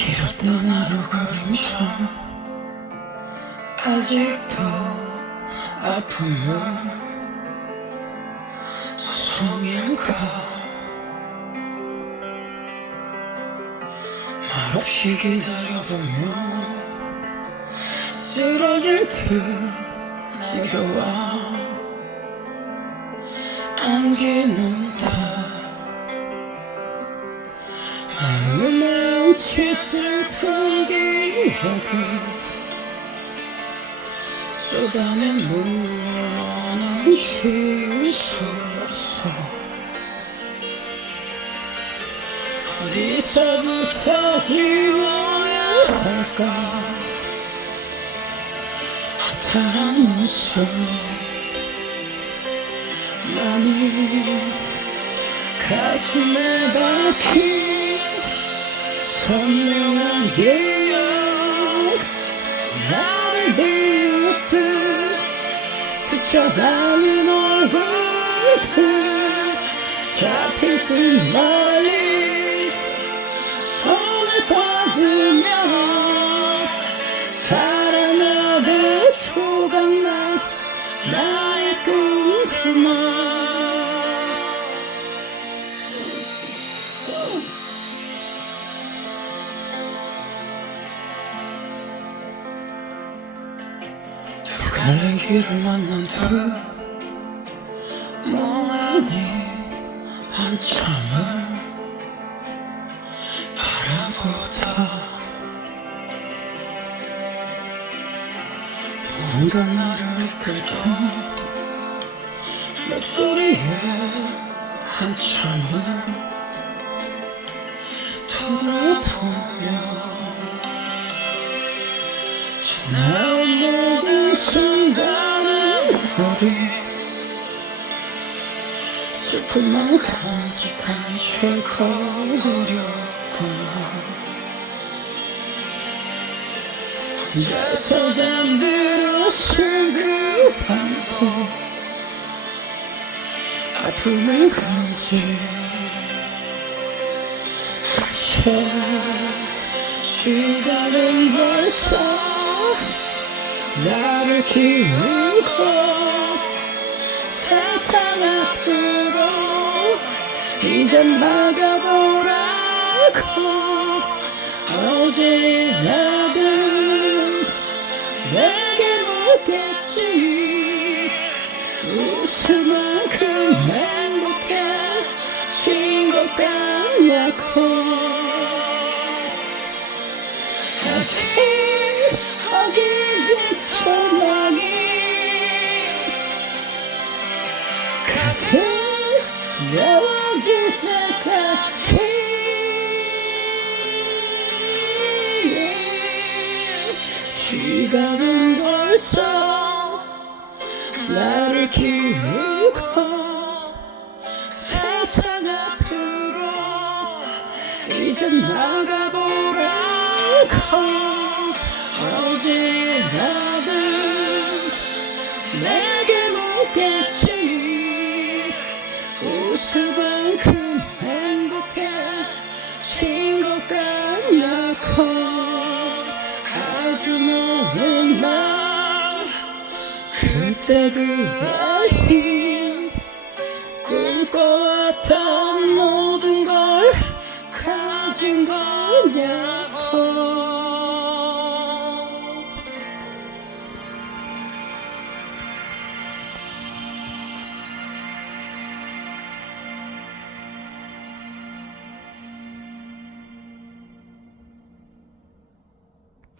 길었던 하루 그림자 아직도 아픔을 소송일까? 말없이 기다려보면 쓰러질 듯 내게 와 안기는 슬픈 기억을 쏟아낸 지울 수 없어 어디서부터 지워야 할까? 허탈한 모습 많이 가슴에 박힌 선명한 기억 나를 비웃듯 스쳐가는 얼굴들 잡힐 듯 멀리 손을 뻗으며 자라나듯 조각난 나의 꿈들만 두 갈래 길을 만난 듯 멍하니 한참을 바라보다 뭔가 나를 이끌던 목소리에 한참을 돌아보며 순간은 우리. 슬픔만 간직한 채 걸으려구나. 혼자서 잠들었을 그 밤도 아픔을 감지 한채 시간은 벌써 나를 키우고 세상 앞으로 이제 나가보라고. 어제라든 내게 묻겠지. 웃을 만큼 행복해진 것 같냐고 메워질 때까지 시간은 벌써 나를 키우고 세상 앞으로 이제 나가보라고. 어제라 아주 너무 나 그때 그 여인 꿈꿔왔던 모든 걸 가진 거냐?